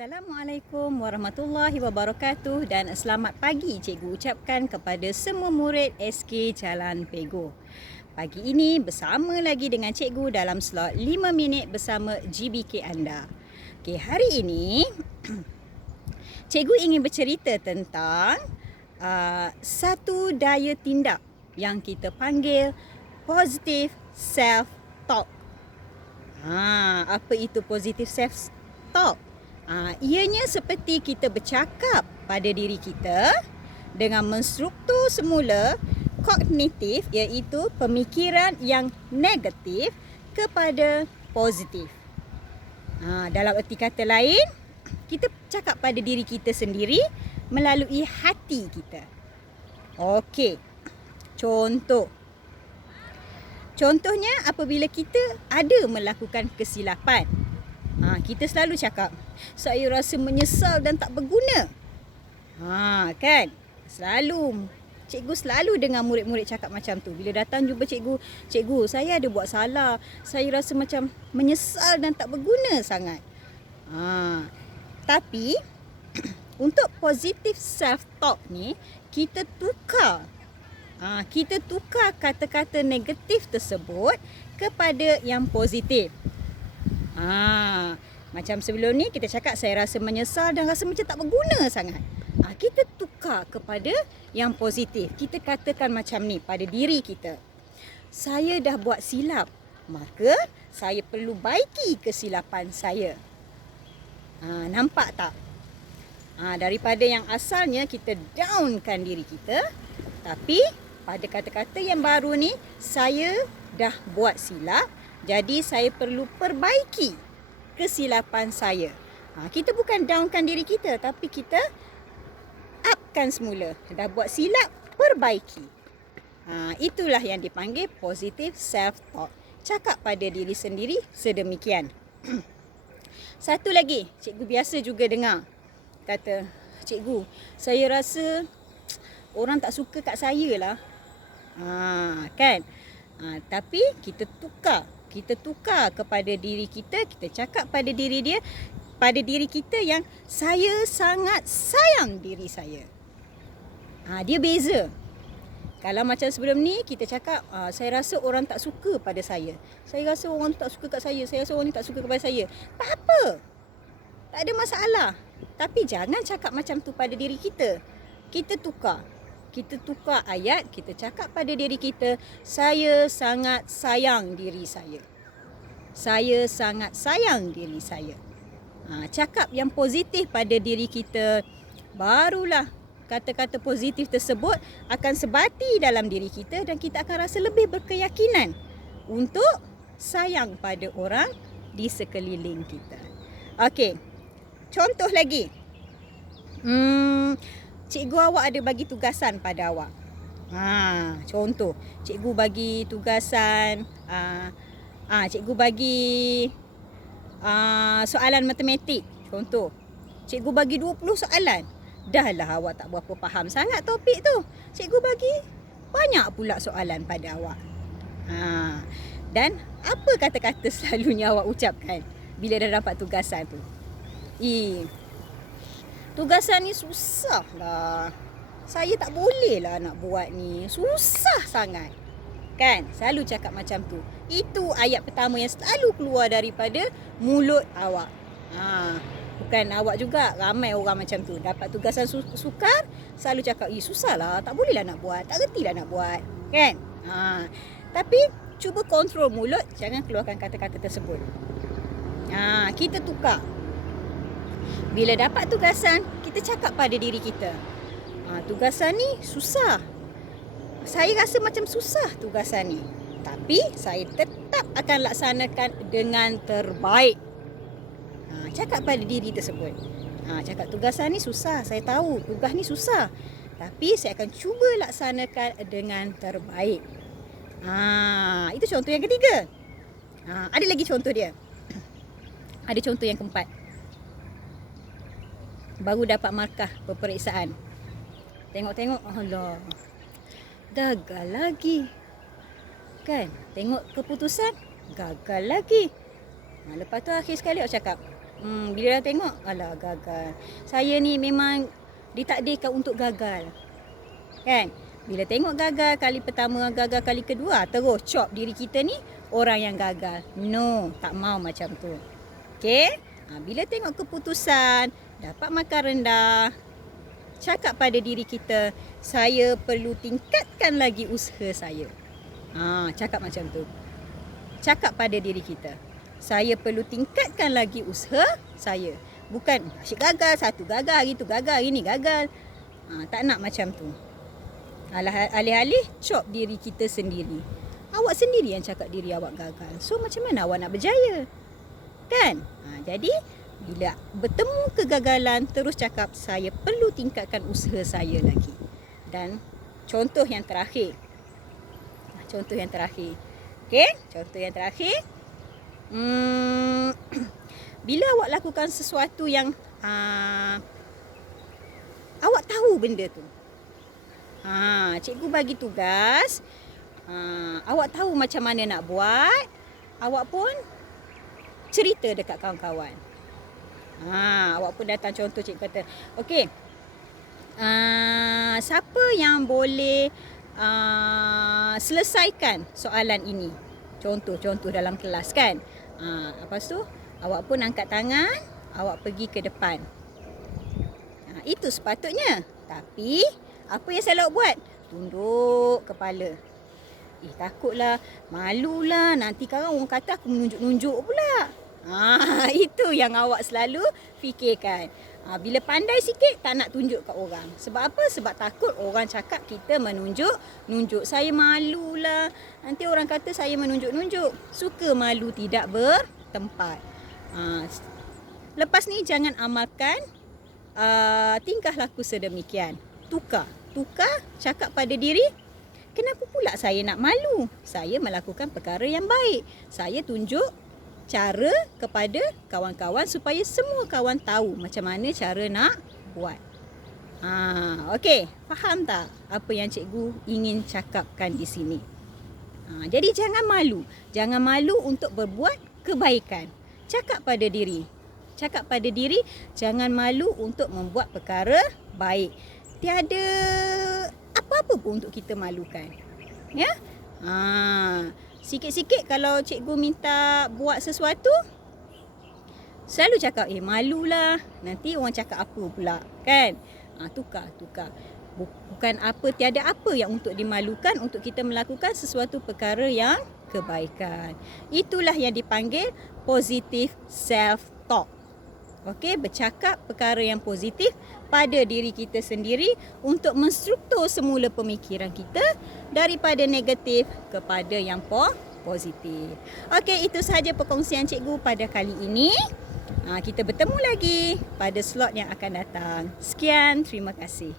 Assalamualaikum warahmatullahi wabarakatuh dan selamat pagi cikgu ucapkan kepada semua murid SK Jalan Pego. Pagi ini bersama lagi dengan cikgu dalam slot 5 minit bersama GBK anda. Okey, hari ini cikgu ingin bercerita tentang satu daya tindak yang kita panggil positive self-talk. Apa itu positive self-talk? Ianya seperti kita bercakap pada diri kita dengan menstruktur semula kognitif, iaitu pemikiran yang negatif kepada positif. Dalam erti kata lain, kita cakap pada diri kita sendiri melalui hati kita. Okey, contohnya apabila kita ada melakukan kesilapan, kita selalu cakap, saya rasa menyesal dan tak berguna. Kan? Cikgu selalu dengar murid-murid cakap macam tu. Bila datang jumpa cikgu, saya ada buat salah. Saya rasa macam menyesal dan tak berguna sangat. Tapi untuk positive self-talk ni, kita tukar. Kita tukar kata-kata negatif tersebut kepada yang positif. Macam sebelum ni kita cakap saya rasa menyesal dan rasa macam tak berguna sangat. Kita tukar kepada yang positif. Kita katakan macam ni pada diri kita. Saya dah buat silap, maka saya perlu baiki kesilapan saya. Nampak tak? Daripada yang asalnya kita downkan diri kita, tapi pada kata-kata yang baru ni, saya dah buat silap, jadi saya perlu perbaiki kesilapan saya. Kita bukan downkan diri kita, tapi kita upkan semula. Dah buat silap, perbaiki. Itulah yang dipanggil positive self-talk. Cakap pada diri sendiri sedemikian. Satu lagi, cikgu biasa juga dengar. Kata, cikgu, saya rasa orang tak suka kat saya lah. Kan? Tapi kita tukar kepada diri kita, kita cakap pada diri kita yang saya sangat sayang diri saya. Dia beza. Kalau macam sebelum ni kita cakap, saya rasa orang tak suka pada saya. Saya rasa orang tak suka kat saya. Saya rasa orang ni tak suka kepada saya. Tak apa. Tak ada masalah. Tapi jangan cakap macam tu pada diri kita. Kita tukar ayat, kita cakap pada diri kita, saya sangat sayang diri saya. Saya sangat sayang diri saya. Cakap yang positif pada diri kita, barulah kata-kata positif tersebut akan sebati dalam diri kita dan kita akan rasa lebih berkeyakinan untuk sayang pada orang di sekeliling kita. Okey, contoh lagi. Cikgu awak ada bagi tugasan pada awak. Contoh, cikgu bagi tugasan, cikgu bagi soalan matematik. Contoh, cikgu bagi 20 soalan. Dah lah awak tak berapa faham sangat topik tu. Cikgu bagi banyak pula soalan pada awak. Dan apa kata-kata selalunya awak ucapkan bila dah dapat tugasan tu? Tugasan ni susah lah. Saya tak boleh lah nak buat ni. Susah sangat. Kan? Selalu cakap macam tu. Itu ayat pertama yang selalu keluar daripada mulut awak. Bukan awak juga. Ramai orang macam tu. Dapat tugasan sukar, selalu cakap, susah lah. Tak boleh lah nak buat. Tak reti lah nak buat. Kan? Tapi cuba kontrol mulut. Jangan keluarkan kata-kata tersebut. Kita tukar. Bila dapat tugasan, kita cakap pada diri kita, tugasan ni susah. Saya rasa macam susah tugasan ni. Tapi saya tetap akan laksanakan dengan terbaik. Cakap pada diri tersebut. Cakap tugasan ni susah. Saya tahu tugas ni susah. Tapi saya akan cuba laksanakan dengan terbaik. Itu contoh yang ketiga. Ada lagi contoh dia. Ada contoh yang keempat. Baru dapat markah peperiksaan. Tengok-tengok, alah, gagal lagi. Kan? Tengok keputusan, gagal lagi. Lepas tu akhir sekali awak cakap, Bila dah tengok, alah gagal. Saya ni memang ditakdirkan untuk gagal. Kan? Bila tengok gagal kali pertama, gagal kali kedua, terus cop diri kita ni orang yang gagal. No, tak mau macam tu. Okey? Bila tengok keputusan, dapat markah rendah, cakap pada diri kita, saya perlu tingkatkan lagi usaha saya. Cakap macam tu. Cakap pada diri kita, saya perlu tingkatkan lagi usaha saya. Bukan asyik gagal, satu gagal, hari tu gagal, hari ni gagal. Tak nak macam tu. Alih-alih cop diri kita sendiri. Awak sendiri yang cakap diri awak gagal. So macam mana awak nak berjaya? Kan? Jadi bila bertemu kegagalan, terus cakap saya perlu tingkatkan usaha saya lagi. Dan contoh yang terakhir. Okey, contoh yang terakhir. Bila awak lakukan sesuatu yang awak tahu benda tu. Cikgu bagi tugas, awak tahu macam mana nak buat, awak pun cerita dekat kawan-kawan. Awak pun datang, contoh cikgu kata, okey, siapa yang boleh selesaikan soalan ini? Contoh dalam kelas kan. Lepas tu awak pun angkat tangan, awak pergi ke depan. Itu sepatutnya. Tapi apa yang saya buat? Tunduk kepala. Takutlah, malulah, nanti kan orang kata aku menunjuk-nunjuk pula. Itu yang awak selalu fikirkan. Bila pandai sikit, tak nak tunjuk kat orang. Sebab apa? Sebab takut orang cakap kita menunjuk. Saya malulah. Nanti orang kata saya menunjuk-nunjuk. Suka malu tidak bertempat. Lepas ni jangan amalkan tingkah laku sedemikian. Tukar, cakap pada diri, kenapa pula saya nak malu? Saya melakukan perkara yang baik. Saya tunjuk cara kepada kawan-kawan supaya semua kawan tahu macam mana cara nak buat. Okey, faham tak apa yang cikgu ingin cakapkan di sini? Jadi jangan malu. Jangan malu untuk berbuat kebaikan. Cakap pada diri, jangan malu untuk membuat perkara baik. Tiada apa-apa pun untuk kita malukan. Ya? Sikit-sikit kalau cikgu minta buat sesuatu, selalu cakap, malulah, nanti orang cakap apa pula, kan? Tukar. Bukan apa, tiada apa yang untuk dimalukan untuk kita melakukan sesuatu perkara yang kebaikan. Itulah yang dipanggil positive self-talk. Okey, bercakap perkara yang positif pada diri kita sendiri untuk menstruktur semula pemikiran kita daripada negatif kepada yang positif. Okey, itu sahaja perkongsian cikgu pada kali ini. Kita bertemu lagi pada slot yang akan datang. Sekian, terima kasih.